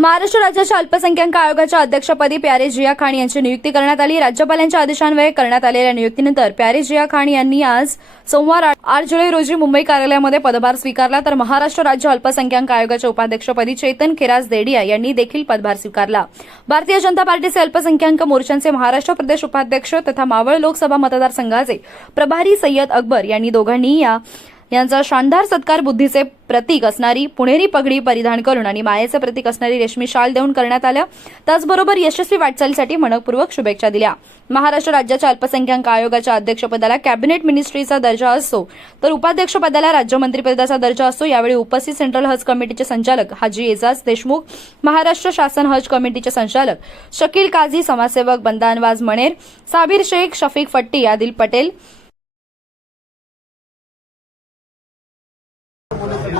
महाराष्ट्र राज्याच्या अल्पसंख्याक आयोगाच्या अध्यक्षपदी प्यारे जिया खान यांची नियुक्ती करण्यात आली. राज्यपालांच्या आदेशान्वये करण्यात आलेल्या नियुक्तीनंतर प्यारे जिया खान यांनी आज सोमवार आठ जुलै रोजी मुंबई कार्यालयामध्ये पदभार स्वीकारला. तर महाराष्ट्र राज्य अल्पसंख्याक आयोगाच्या उपाध्यक्षपदी चेतन खिराज देडिया यांनी देखील पदभार स्वीकारला. भारतीय जनता पार्टीचे अल्पसंख्याक मोर्चांचे महाराष्ट्र प्रदेश उपाध्यक्ष तथा मावळ लोकसभा मतदारसंघाचे प्रभारी सय्यद अकबर यांनी दोघांनी या यांचा शानदार सत्कार बुद्धीचे प्रतीक असणारी पुणेरी पगडी परिधान करून आणि मायेचे प्रतीक असणारी रेशमी शाल देऊन करण्यात आल्या त्याचबरोबर यशस्वी वाटचालीसाठी मनपूर्वक शुभेच्छा दिल्या. महाराष्ट्र राज्याच्या अल्पसंख्याक आयोगाच्या अध्यक्षपदाला कॅबिनेट मिनिस्ट्रीचा दर्जा असतो तर उपाध्यक्षपदाला राज्यमंत्रीपदाचा दर्जा असतो यावेळी उपस्थित सेंट्रल हज कमिटीचे संचालक हाजी एजाज देशमुख महाराष्ट्र शासन हज कमिटीचे संचालक शकील काझी समाजसेवक बंदानवाज मणेर साबीर शेख शफीक फट्टी आदिल पटेल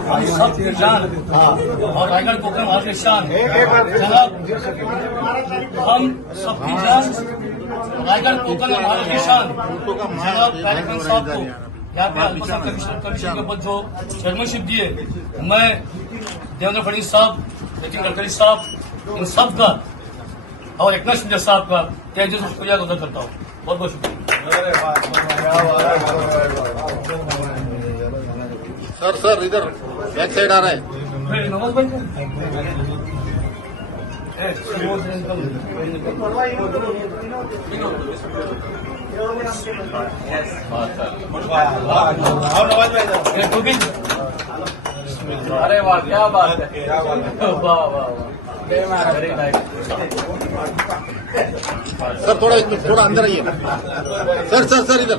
सबकी जान और रायगढ़ की शान जनाब हम रायगढ़ की जनाब कार्यक्रम साहब को यहाँ पे कमीशन के जो चेयरमैनशिप दिए मैं देवेंद्र फडणवीस साहब नितिन गडकरी साहब इन सब का और शिंदे साहब का दिल से शुक्रिया अदा करता हूँ बहुत बहुत शुक्रिया सर सर इधर बैक साइड आ रहा है। अरे वाह क्या बात है। वाह वाह वाह। वेरी नाइस सर थोड़ा थोड़ा अंदर आइए। सर सर सर इधर।